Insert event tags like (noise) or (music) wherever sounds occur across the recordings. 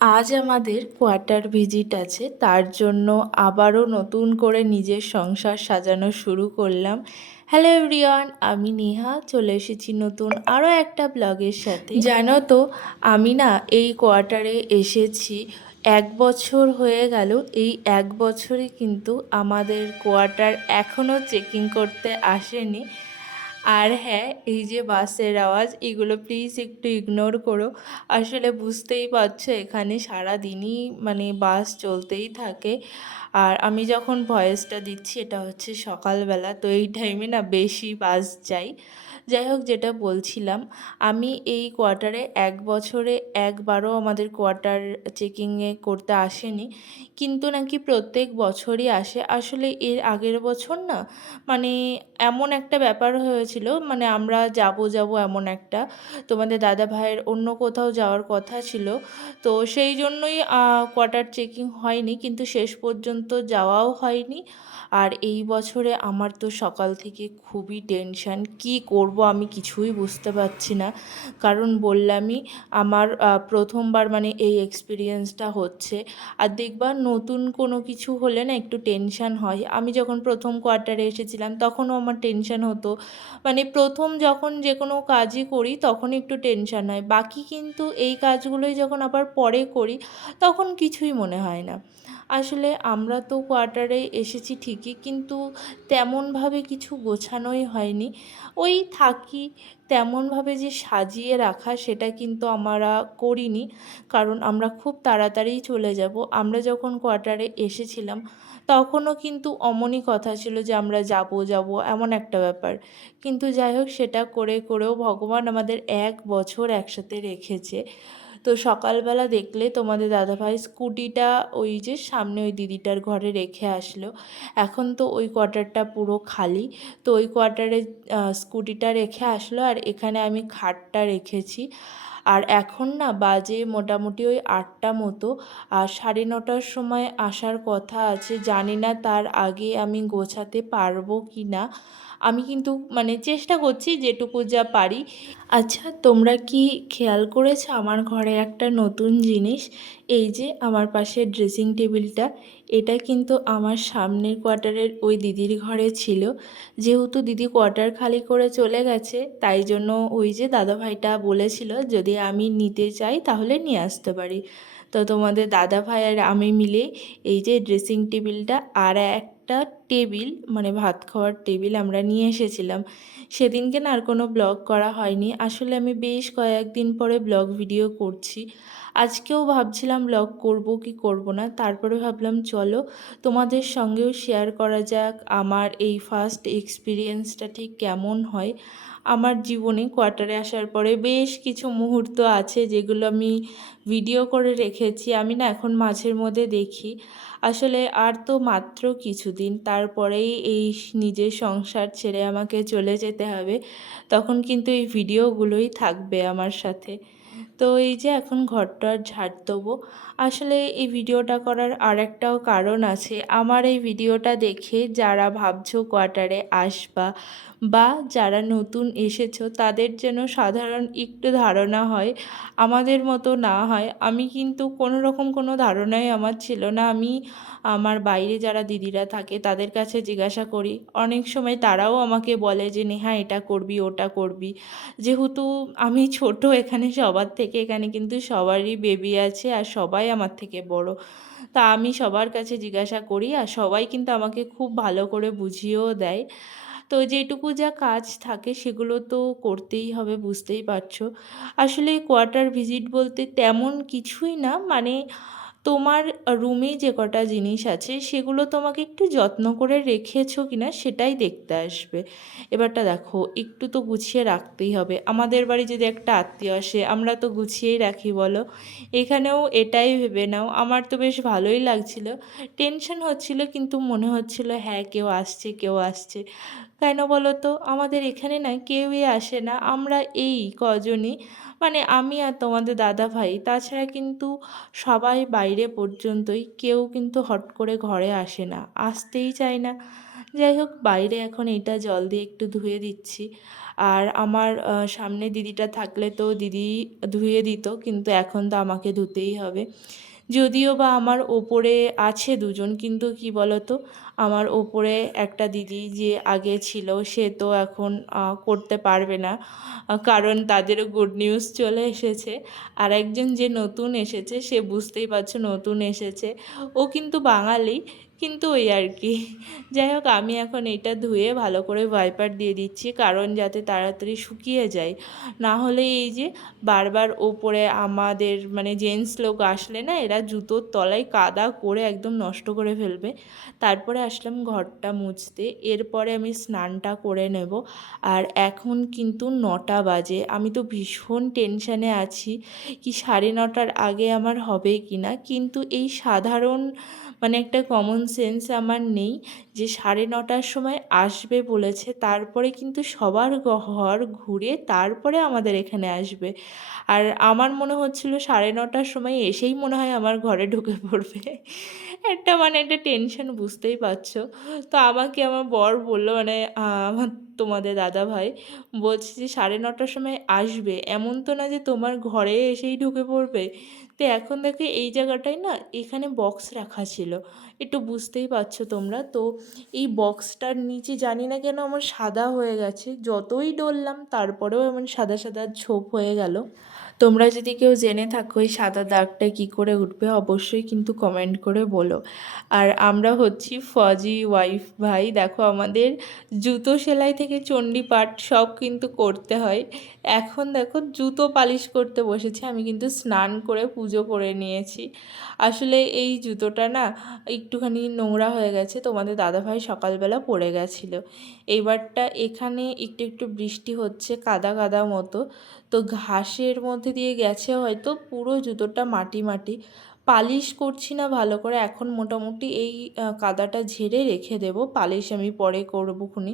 আজ আমাদের quarter visit আছে, তার জন্য আবারও নতুন করে নিজের সংসার সাজানো শুরু করলাম। হ্যালো এভরিওয়ান আমি নেহা, চলে এসেছি নতুন আরও একটা ব্লগের সাথে। জানো তো, আমি না এই কোয়ার্টারে এসেছি, এক বছর হয়ে গেল, এই এক বছরে কিন্তু আমাদের কোয়ার্টার এখনও চেকিং করতে আসেনি। আর হ্যাঁ এই যে বাসের আওয়াজ, এগুলো প্লিজ একটু ইগনোর করো। আসলে বুঝতেই পারছ, এখানে সারা দিনই মানে বাস চলতেই থাকে। আর আমি যখন ভয়েসটা দিচ্ছি, এটা হচ্ছে সকালবেলা, তো এই টাইমে না বেশি বাস যায় যাই হোক, যেটা বলছিলাম, আমি এই কোয়ার্টারে এক বছরে একবারও আমাদের কোয়ার্টার চেকিংয়ে করতে আসেনি। কিন্তু নাকি প্রত্যেক বছরই আসে। আসলে এর আগের বছর না মানে এমন একটা ব্যাপার হয়েছিল মানে আমরা যাব যাব এমন একটা। তোমাদের দাদা ভাইয়ের অন্য কোথাও যাওয়ার কথা ছিল। তো সেই জন্যই কোয়ার্টার চেকিং হয়নি, কিন্তু শেষ পর্যন্ত যাওয়াও হয়নি। আর এই বছরে আমার তো সকাল থেকে খুবই টেনশান কি করব আমি কিছুই বুঝতে পারছি না। কারণ বললামই, আমার প্রথমবার মানে এই এক্সপিরিয়েন্সটা হচ্ছে। আর দেখবা নতুন কোনো কিছু হলে না একটু টেনশান হয়। আমি যখন প্রথম কোয়ার্টারে এসেছিলাম, তখনও আমার টেনশান হতো। মানে প্রথম যখন যে কোনো কাজই করি, তখন একটু টেনশান হয়। বাকি কিন্তু এই কাজগুলোই যখন আবার পরে করি, তখন কিছুই মনে হয় না। আসলে আমরা তো কোয়ার্টারে এসেছি ঠিকই, কিন্তু তেমনভাবে কিছু গোছানোই হয়নি। ওই থাকি তেমনভাবে যে সাজিয়ে রাখা সেটা কিন্তু আমরা করিনি। কারণ আমরা খুব তাড়াতাড়ি চলে যাব। আমরা যখন কোয়ার্টারে এসেছিলাম, তখনও কিন্তু অমনই কথা ছিল যে আমরা যাব যাব, এমন একটা ব্যাপার। কিন্তু যাই হোক, সেটা করে করেও ভগবান আমাদের এক বছর একসাথে রেখেছে। তো সকালবেলা দেখলে তোমাদের দাদাভাই স্কুটিটা ওই যে সামনে ওই দিদিটার ঘরে রেখে আসলো। এখন তো ওই কোয়ার্টারটা পুরো খালি। তো ওই কোয়ার্টারে স্কুটিটা রেখে আসলো আর এখানে আমি খাটটা রেখেছি। আর এখন না বাজে মোটামুটি ওই আটটা মতো। আর সাড়ে নটার সময় আসার কথা আছে। জানি না তার আগে আমি গোছাতে পারব কি না আমি কিন্তু মানে চেষ্টা করছি যেটুকু যা পারি। আচ্ছা তোমরা কি খেয়াল করেছ আমার ঘরে একটা নতুন জিনিস? এই যে আমার পাশে ড্রেসিং টেবিলটা, এটা কিন্তু আমার সামনের কোয়ার্টারের ওই দিদির ঘরে ছিল। যেহেতু দিদি কোয়ার্টার খালি করে চলে গেছে, তাই জন্য ওই যে দাদাভাইটা বলেছিল, যদি আমি নিতে চাই তাহলে নিয়ে আসতে পারি। তো তোমাদের দাদা ভাই আর আমি মিলে এই যে ড্রেসিং টেবিলটা আর একটা টেবিল মানে ভাত খাওয়ার টেবিল আমরা নিয়ে এসেছিলাম। সেদিনকে না আর কোনো ব্লগ করা হয়নি। আসলে আমি বেশ কয়েকদিন পরে ব্লগ ভিডিও করছি। আজকেও ভাবছিলাম ব্লগ করব কি করব না, তারপরে ভাবলাম চলো তোমাদের সঙ্গেও শেয়ার করা যাক আমার এই ফার্স্ট এক্সপিরিয়েন্সটা ঠিক কেমন হয়। আমার জীবনে কোয়ার্টারে আসার পরে বেশ কিছু মুহূর্ত আছে যেগুলো আমি ভিডিও করে রেখেছি, আমি না এখন মাঝের মধ্যে দেখি। আসলে আর তো মাত্র কিছুদিন, তারপরেই এই নিজের সংসার ছেড়ে আমাকে চলে যেতে হবে, তখন কিন্তু এই ভিডিওগুলোই থাকবে আমার সাথে। তো এই যে এখন ঘরটা ঝাড় দেবো, আসলে এই ভিডিওটা করার আর একটাও কারণ আছে। আমার এই ভিডিওটা দেখে যারা ভাবছ কোয়ার্টারে আসবা বা যারা নতুন এসেছ, তাদের যেন সাধারণ একটু ধারণা হয়, আমাদের মতো না হয়। আমি কিন্তু কোনো রকম কোনো ধারণাই আমার ছিল না। আমি আমার বাইরে যারা দিদিরা থাকে তাদের কাছে জিজ্ঞাসা করি। অনেক সময় তারাও আমাকে বলে যে, নেহা, এটা করবি, ওটা করবি। যেহেতু আমি ছোট, এখানে সবার থেকে, এখানে কিন্তু সবারই বেবি আছে আর সবাই আমার থেকে বড়। তা আমি সবার কাছে জিজ্ঞাসা করি আর সবাই কিন্তু আমাকে খুব ভালো করে বুঝিয়েও দেয়। তো যেটুকু যা কাজ থাকে সেগুলো তো করতেই হবে, বুঝতেই পারছ। আসলে কোয়ার্টার ভিজিট বলতে তেমন কিছুই না মানে তোমার রুমে যে কটা জিনিস আছে, সেগুলো তোমাকে একটু যত্ন করে রেখেছো কি না সেটাই দেখতে আসবে। এবারটা দেখো, একটু তো গুছিয়ে রাখতেই হবে। আমাদের বাড়ি যদি একটা আত্মীয় আসে, আমরা তো গুছিয়েই রাখি, বলো। এখানেও এটাই ভেবে নাও। আমার তো বেশ ভালোই লাগছিল। টেনশন হচ্ছিল, কিন্তু মনে হচ্ছিল হ্যাঁ কেউ আসছে কেউ আসছে। কেন বলো তো? আমাদের এখানে না, কেউই আসে না। আমরা এই কজনই। মানে আমি আর তোমাদের দাদা ভাই, তাছাড়া কিন্তু সবাই বাইরে পর্যন্তই, কেউ কিন্তু হট করে ঘরে আসে না, আসতেই চায় না। যাই হোক, বাইরে এখন এটা জল দিয়ে একটু ধুয়ে দিচ্ছি। আর আমার সামনে দিদিটা থাকলে তো দিদি ধুয়ে দিত, কিন্তু এখন তো আমাকে ধুতেই হবে। যদিও বা আমার ওপরে আছে দুজন, কিন্তু কি বলতো আমার ওপরে একটা দিদি যে আগে ছিল, সে তো এখন করতে পারবে না। কারণ তাদেরও গুড নিউজ চলে এসেছে। আর একজন যে নতুন এসেছে, সে বুঝতেই পারছ নতুন এসেছে। ও কিন্তু বাঙালি, কিন্তু ওই আর কি। যাই হোক, আমি এখন এটা ধুয়ে ভালো করে ওয়াইপার দিয়ে দিচ্ছি, কারণ যাতে তাড়াতাড়ি শুকিয়ে যায়। না হলে এই যে বারবার ওপরে আমাদের মানে জেন্টস লোক আসলে না, এরা জুতোর তলায় কাদা করে একদম নষ্ট করে ফেলবে। তারপরে আসলাম ঘরটা মুছতে। এরপরে আমি স্নানটা করে নেব। আর এখন কিন্তু নটা বাজে। আমি তো ভীষণ টেনশানে আছি কি সাড়ে নটার আগে আমার হবে কি না কিন্তু এই সাধারণ মানে একটা কমন সেন্স আমার নেই যে সাড়ে নটার সময় আসবে বলেছে। তারপরে কিন্তু সবার ঘর ঘুরে তারপরে আমাদের এখানে আসবে। আর আমার মনে হচ্ছিল সাড়ে নটার সময় এসেই মনে হয় আমার ঘরে ঢুকে পড়বে। একটা মানে একটা টেনশন বুঝতেই পারছ। তো আমাকে আমার বর বলল মানে আমার তোমাদের দাদা ভাই বলছে যে, সাড়ে নটার সময় আসবে। এমন তো না যে তোমার ঘরে এসেই ঢুকে পড়বে। তো এখন দেখো এই জায়গাটায় না এখানে বক্স রাখা ছিল। একটু বুঝতেই পারছ তোমরা। তো এই বক্সটার নিচে জানি না কেন আমার সাদা হয়ে গেছে। যতই ডললাম, তারপরেও এমন সাদা সাদা ছোপ হয়ে গেল। তোমরা যদি কেউ জেনে থাকো এই সাদা দাগটা কী করে উঠবে, অবশ্যই কিন্তু কমেন্ট করে বলো। আর আমরা হচ্ছি ফজি ওয়াইফ ভাই। দেখো, আমাদের জুতো সেলাই থেকে চণ্ডীপাঠ সব কিন্তু করতে হয়। এখন দেখো, জুতো পালিশ করতে বসেছি। আমি কিন্তু স্নান করে পুজো করে নিয়েছি। আসলে এই জুতোটা না একটুখানি নোংরা হয়ে গেছে। তোমাদের দাদাভাই সকালবেলা পড়ে গেছিল। এইবারটা এখানে একটু একটু বৃষ্টি হচ্ছে, কাদা কাদা মতো। তো ঘাসের মধ্যে দিয়ে গেছে হয়তো, পুরো জুতোটা মাটি মাটি। পালিশ করছি না ভালো করে, এখন মোটামুটি এই কাদাটা ঝেড়ে রেখে দেব। পালিশ আমি পরে করব খুনি।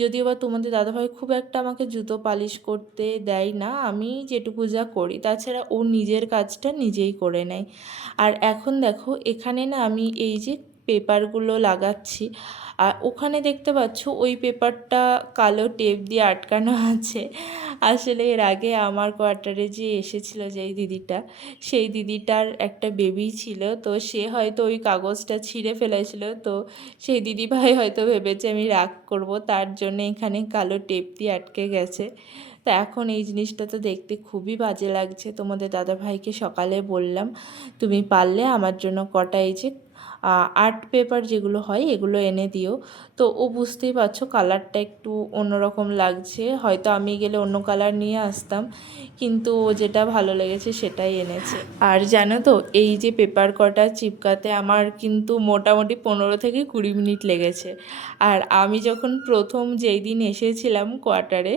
যদিও বা তোমাদের দাদাভাই খুব একটা আমাকে জুতো পালিশ করতে দেয় না, আমি যেটুকু যা করি। তাছাড়া ও নিজের কাজটা নিজেই করে নেয়। আর এখন দেখো, এখানে না আমি এই যে পেপারগুলো লাগাচ্ছি। আর ওখানে দেখতে পাচ্ছ, ওই পেপারটা কালো টেপ দিয়ে আটকানো আছে। আসলে এর আগে আমার কোয়ার্টারে যে এসেছিল যেই দিদিটা, সেই দিদিটার একটা বেবি ছিল। তো সে হয়তো ওই কাগজটা ছিঁড়ে ফেলেছিল। তো সেই দিদিভাই হয়তো ভেবেছে আমি রাগ করব, তার জন্য এখানে কালো টেপ দিয়ে আটকে গেছে। তা এখন এই জিনিসটা তো দেখতে খুবই বাজে লাগছে। তোমাদের দাদাভাইকে সকালে বললাম, তুমি পারলে আমার জন্য কটা এই যে আর্ট পেপার যেগুলো হয়, এগুলো এনে দিও। তো ও বুঝতেই পারছ কালারটা একটু অন্যরকম লাগছে। হয়তো আমি গেলে অন্য কালার নিয়ে আসতাম, কিন্তু ও যেটা ভালো লেগেছে সেটাই এনেছে। আর জানো তো, এই যে পেপার কটা চিপকাতে আমার কিন্তু মোটামুটি পনেরো থেকে কুড়ি মিনিট লেগেছে। আর আমি যখন প্রথম যেই দিন এসেছিলাম কোয়ার্টারে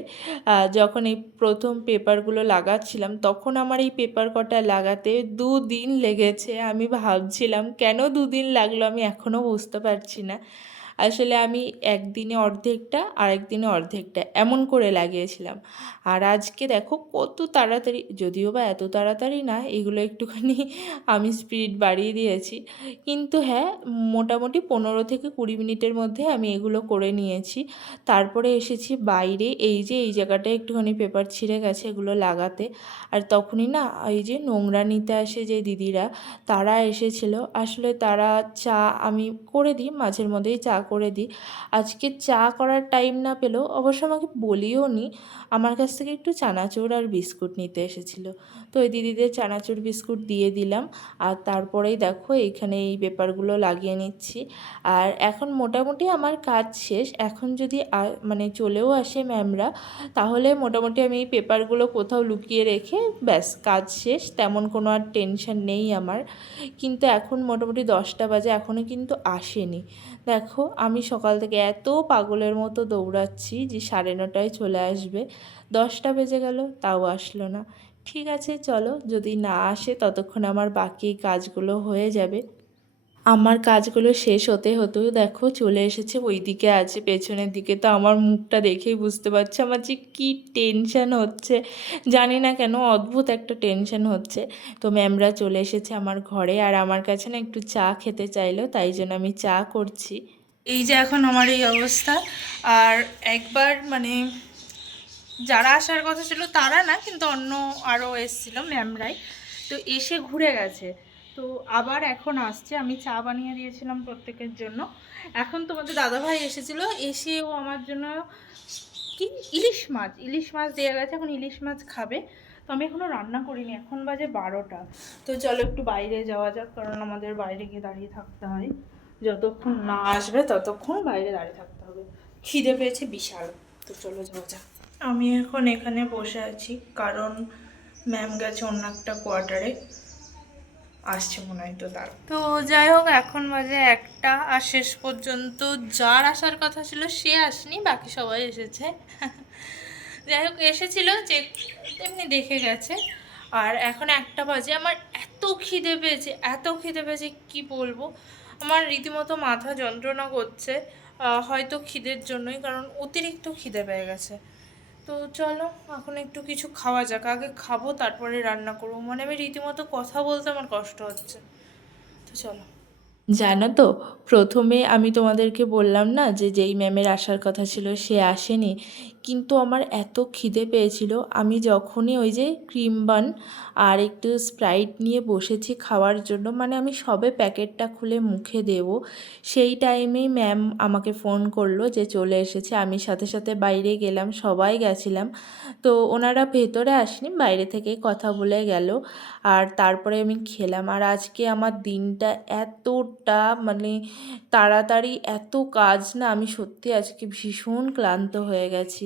যখন এই প্রথম পেপারগুলো লাগাচ্ছিলাম, তখন আমার এই পেপার কটা লাগাতে দুদিন লেগেছে। আমি ভাবছিলাম, কেন দুদিন লাগল আমি এখনও বুঝতে পারছি না। আসলে আমি একদিনে অর্ধেকটা, আরেকদিনে অর্ধেকটা এমন করে লাগিয়েছিলাম। আর আজকে দেখো কত তাড়াতাড়ি, যদিও বা এত তাড়াতাড়ি না, এগুলো একটুখানি (laughs) আমি স্পিড বাড়িয়ে দিয়েছি। কিন্তু হ্যাঁ মোটামুটি পনেরো থেকে কুড়ি মিনিটের মধ্যে আমি এগুলো করে নিয়েছি। তারপরে এসেছি বাইরে, এই যে এই জায়গাটায় একটুখানি পেপার ছিঁড়ে গেছে এগুলো লাগাতে। আর তখনই না, এই যে নোংরা নিতে আসে যে দিদিরা, তারা এসেছিল। আসলে তারা চা আমি করে দিই, মাঝের মধ্যেই চা করে দিই। আজকে চা করার টাইম না পেলেও অবশ্য আমাকে বলিও নি, আমার কাছ থেকে একটু চানাচুর আর বিস্কুট নিতে এসেছিল। তো ওই দিদিদের চানাচুর বিস্কুট দিয়ে দিলাম, আর তারপরেই দেখো এইখানে এই পেপারগুলো লাগিয়ে নিচ্ছি। আর এখন মোটামুটি আমার কাজ শেষ, এখন যদি মানে চলেও আসে ম্যামরা, তাহলে মোটামুটি আমি এই পেপারগুলো কোথাও লুকিয়ে রেখে ব্যাস কাজ শেষ, তেমন কোনো আর টেনশন নেই আমার। কিন্তু এখন মোটামুটি দশটা বাজে এখনও কিন্তু আসেনি। দেখো, আমি সকাল থেকে এত পাগলের মতো দৌড়াচ্ছি যে সাড়ে নটায় চলে আসবে। দশটা বেজে গেল, তাও আসলো না। ঠিক আছে, চলো, যদি না আসে ততক্ষণ আমার বাকি কাজগুলো হয়ে যাবে। আমার কাজগুলো শেষ হতে হতেও দেখো চলে এসেছে ওই দিকে আছে, পেছনের দিকে। তো আমার মুখটা দেখেই বুঝতে পারছি আমার যে কী টেনশান হচ্ছে। জানি না কেন অদ্ভুত একটা টেনশান হচ্ছে। তো ম্যামরা চলে এসেছে আমার ঘরে আর আমার কাছে না একটু চা খেতে চাইলো, তাই জন্য আমি চা করছি। এই যে এখন আমার এই অবস্থা। আর একবার মানে যারা আসার কথা ছিল তারা না, কিন্তু অন্য আরও এসেছিল ম্যামরাই। তো এসে ঘুরে গেছে। তো আবার এখন আসছে। আমি চা বানিয়ে দিয়েছিলাম প্রত্যেকের জন্য। এখন তোমাদের দাদাভাই এসেছিল। এসে ও আমার জন্য কি? ইলিশ মাছ। ইলিশ মাছ দেওয়া গেছে, এখন ইলিশ মাছ খাবে। তো আমি এখনও রান্না করিনি, এখন বাজে বারোটা। তো চলো একটু বাইরে যাওয়া যাক, কারণ আমাদের বাইরে গিয়ে দাঁড়িয়ে থাকতে হয়। যতক্ষণ না আসবে, ততক্ষণ বাইরে দাঁড়িয়ে থাকতে হবে। খিদে পেয়েছে বিশাল। তো চলো যাওয়া যাক। আমি এখন এখানে বসে আছি, কারণ ম্যাম গেছে অন্য একটা কোয়ার্টারে। আসছে মনে হয় তো তার। তো যাই হোক, এখন বাজে একটা আর শেষ পর্যন্ত যার আসার কথা ছিল সে আসেনি, বাকি সবাই এসেছে। যাই হোক, এসেছিল যে এমনি দেখে গেছে। আর এখন একটা বাজে, আমার এত খিদে পেয়েছে, এত খিদে পেয়েছে, কি বলব? আমার রীতিমতো মাথা যন্ত্রণা করছে হয়তো খিদের জন্যই, কারণ অতিরিক্ত খিদে পেয়ে গেছে। তো চলো, এখন একটু কিছু খাওয়া যাক। আগে খাব, তারপরে রান্না করব। মানে আমি রীতিমতো কথা বলতে আমার কষ্ট হচ্ছে। তো চলো। জানো তো, প্রথমে আমি তোমাদেরকে বললাম না যে, যেই ম্যামের আসার কথা ছিল, সে আসেনি। কিন্তু আমার এত খিদে পেয়েছিল। আমি যখনই ওই যে ক্রিম বান আর একটু স্প্রাইট নিয়ে বসেছি খাওয়ার জন্য মানে আমি সবে প্যাকেটটা খুলে মুখে দেব। সেই টাইমেই ম্যাম আমাকে ফোন করল যে চলে এসেছে। আমি সাথে সাথে বাইরে গেলাম, সবাই গেছিলাম। তো ওনারা ভেতরে আসেনি, বাইরে থেকে কথা বলে গেল। আর তারপরে আমি খেলাম। আর আজকে আমার দিনটা এতটা মানে তাড়াতাড়ি এত কাজ না, আমি সত্যি আজকে ভীষণ ক্লান্ত হয়ে গেছি।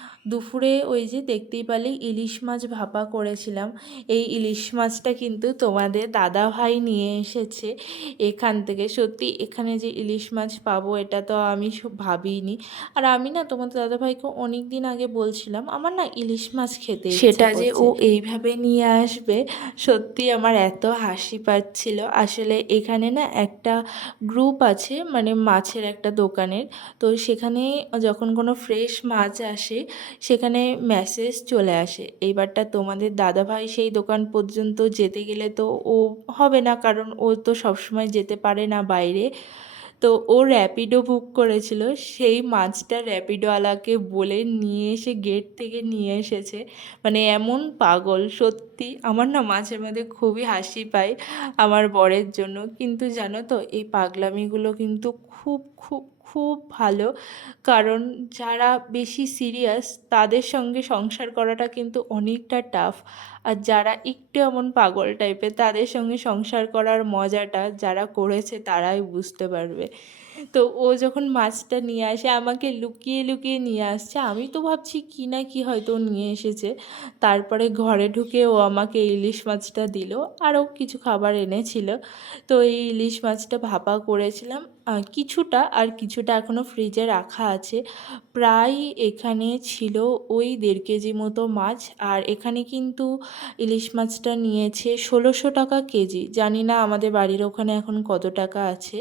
দুপুরে ওই যে দেখতেই পারলে ইলিশ মাছ ভাপা করেছিলাম। এই ইলিশ মাছটা কিন্তু তোমাদের দাদা ভাই নিয়ে এসেছে এখান থেকে। সত্যি এখানে যে ইলিশ মাছ পাবো এটা তো আমি ভাবিনি। আর আমি না তোমাদের দাদা ভাইকে অনেক দিন আগে বলছিলাম আমার না ইলিশ মাছ খেতে সেটা যে ও এইভাবে নিয়ে আসবে সত্যি আমার এত হাসি পাচ্ছিল। আসলে এখানে না একটা গ্রুপ আছে মানে মাছের একটা দোকানের। তো সেখানে যখন কোনো ফ্রেশ মাছ আসে সেখানে মেসেজ চলে আসে। এইবারটা তোমাদের দাদাভাই সেই দোকান পর্যন্ত যেতে গেলে তো ও হবে না, কারণ ও তো সবসময় যেতে পারে না বাইরে। তো ও র্যাপিডো বুক করেছিল, সেই মাছটা র্যাপিডোওয়ালাকে বলে নিয়ে এসে গেট থেকে নিয়ে এসেছে। মানে এমন পাগল, সত্যি। আমার না মাঝে মাঝে খুবই হাসি পায় আমার বরের জন্য। কিন্তু জানো তো, এই পাগলামিগুলো কিন্তু খুব খুব খুব ভালো। কারণ যারা বেশি সিরিয়াস তাদের সঙ্গে সংসার করাটা কিন্তু অনেকটা টাফ আর যারা একটু এমন পাগল টাইপের তাদের সঙ্গে সংসার করার মজাটা যারা করেছে তারাই বুঝতে পারবে। তো ও যখন মাছটা নিয়ে আসে, আমাকে লুকিয়ে লুকিয়ে নিয়ে আসছে। আমি তো ভাবছি কি না কি হয়তো নিয়ে এসেছে। তারপরে ঘরে ঢুকে ও আমাকে ইলিশ মাছটা দিল। আরও কিছু খাবার এনেছিল। তো এই ইলিশ মাছটা ভাপা করেছিলাম। কিছুটা আর কিছুটা এখনও ফ্রিজে রাখা আছে। প্রায় এখানে ছিল ওই দেড় কেজি মতো মাছ আর এখানে কিন্তু ইলিশ মাছটা নিয়েছে ষোলোশো টাকা কেজি। জানি না আমাদের বাড়ির ওখানে এখন কত টাকা আছে।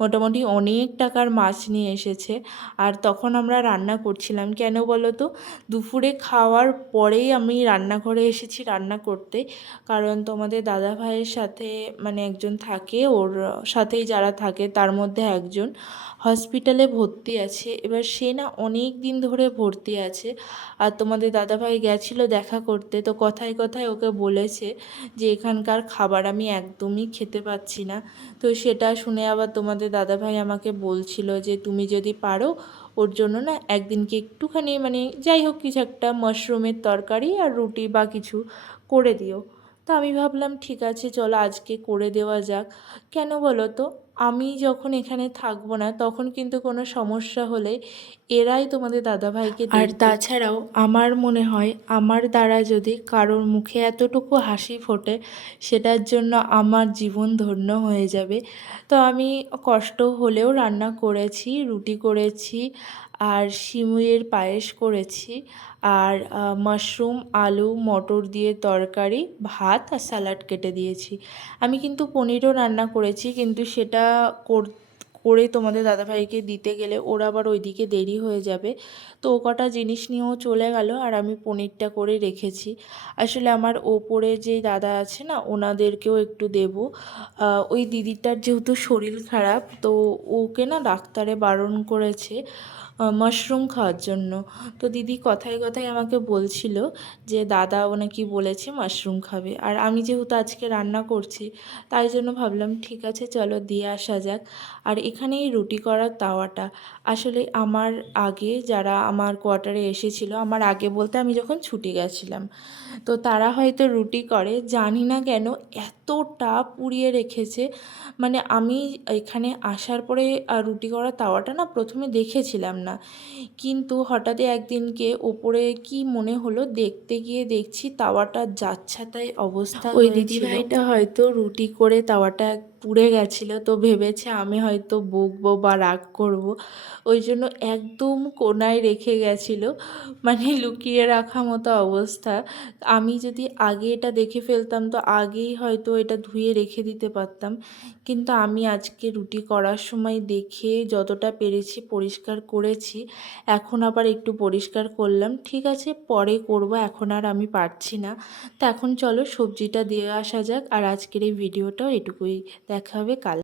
মোটামুটি অনেক টাকার মাছ নিয়ে এসেছে। আর তখন আমরা রান্না করছিলাম। কেন বলো তো দুপুরে খাওয়ার পরেই আমি রান্নাঘরে এসেছি রান্না করতে। কারণ তোমাদের দাদা ভাইয়ের সাথে মানে একজন থাকে, ওর সাথেই যারা থাকে তার মধ্যে একজন হসপিটালে ভর্তি আছে। এবার সে না অনেক দিন ধরে ভর্তি আছে। আর তোমাদের দাদাভাই গেছিল দেখা করতে, তো কথায় কথায় ওকে বলেছে যে, এখানকার খাবার আমি একদমই খেতে পাচ্ছি না। তো সেটা শুনে আবার তোমাদের দাদাভাই আমাকে বলছিল যে, তুমি যদি পারো, ওর জন্য না একদিনকে একটুখানি মানে যাই হোক কিছু একটা মাশরুমের তরকারি আর রুটি বা কিছু করে দিও। তো আমি ভাবলাম ঠিক আছে চলো আজকে করে দেওয়া যাক। কেন বলো তো? আমি যখন এখানে থাকব না তখন কিন্তু কোনো সমস্যা হলে এরাই তোমাদের দাদাভাইকে আর তাছাড়াও আমার মনে হয় আমার দ্বারা যদি কারোর মুখে এতটুকু হাসি ফোটে সেটার জন্য আমার জীবন ধন্য হয়ে যাবে। তো আমি কষ্ট হলেও রান্না করেছি রুটি করেছি আর সিমুইয়ের পায়েস করেছি। আর মাশরুম, আলু, মটর দিয়ে তরকারি, ভাত আর স্যালাড কেটে দিয়েছি। আমি কিন্তু পনিরও রান্না করেছি, কিন্তু সেটা কর, করে তোমাদের দাদাভাইকে দিতে গেলে ওরা আবার ওইদিকে দেরি হয়ে যাবে। তো ও কটা জিনিস নিয়েও চলে গেল আর আমি পনিরটা করে রেখেছি। আসলে আমার ওপরে যে দাদা আছে না, ওনাদেরকেও একটু দেব। ওই দিদিটার যেহেতু শরীর খারাপ, তো ওকে না ডাক্তারে বারণ করেছে। মাশরুম খাওয়ার জন্য। তো দিদি কথায় কথায় আমাকে বলছিল যে, দাদা ও নাকি বলেছে মাশরুম খাবে। আর আমি যেহেতু আজকে রান্না করছি, তাই জন্য ভাবলাম, ঠিক আছে, চলো দিয়ে আসা যাক। আর এখানে এই রুটি করার তাওয়াটা। আসলে আমার আগে যারা আমার কোয়ার্টারে এসেছিল, আমার আগে বলতে আমি যখন ছুটি গেছিলাম, তো তারা হয়তো রুটি করে, জানি না কেন এতটা পুড়িয়ে রেখেছে। মানে আমি এখানে আসার পরে আর রুটি করা তাওয়াটা না প্রথমে দেখেছিলাম না। কিন্তু হঠাৎই একদিনকে ওপরে কি মনে হলো দেখতে গিয়ে দেখছি তাওয়াটা যাচ্ছাতাই অবস্থা ওই দিদিভাইটা হয়তো রুটি করে তাওয়াটা পুড়ে গেছিল, তো ভেবেছে আমি হয়তো বকবো বা রাগ করব। ওই জন্য একদম কোনায় রেখে গেছিল মানে লুকিয়ে রাখা মতো অবস্থা। আমি যদি আগে এটা দেখে ফেলতাম, তো আগেই হয়তো এটা ধুয়ে রেখে দিতে পারতাম। কিন্তু আমি আজকে রুটি করার সময় দেখে যতটা পেরেছি পরিষ্কার করেছি, এখন আবার একটু পরিষ্কার করলাম। ঠিক আছে, পরে করব, এখন আর আমি পারছি না। তো এখন চলো সবজিটা দিয়ে আসা যাক, আর আজকের এই ভিডিওটাও এটুকুই। দেখা হবে কাল।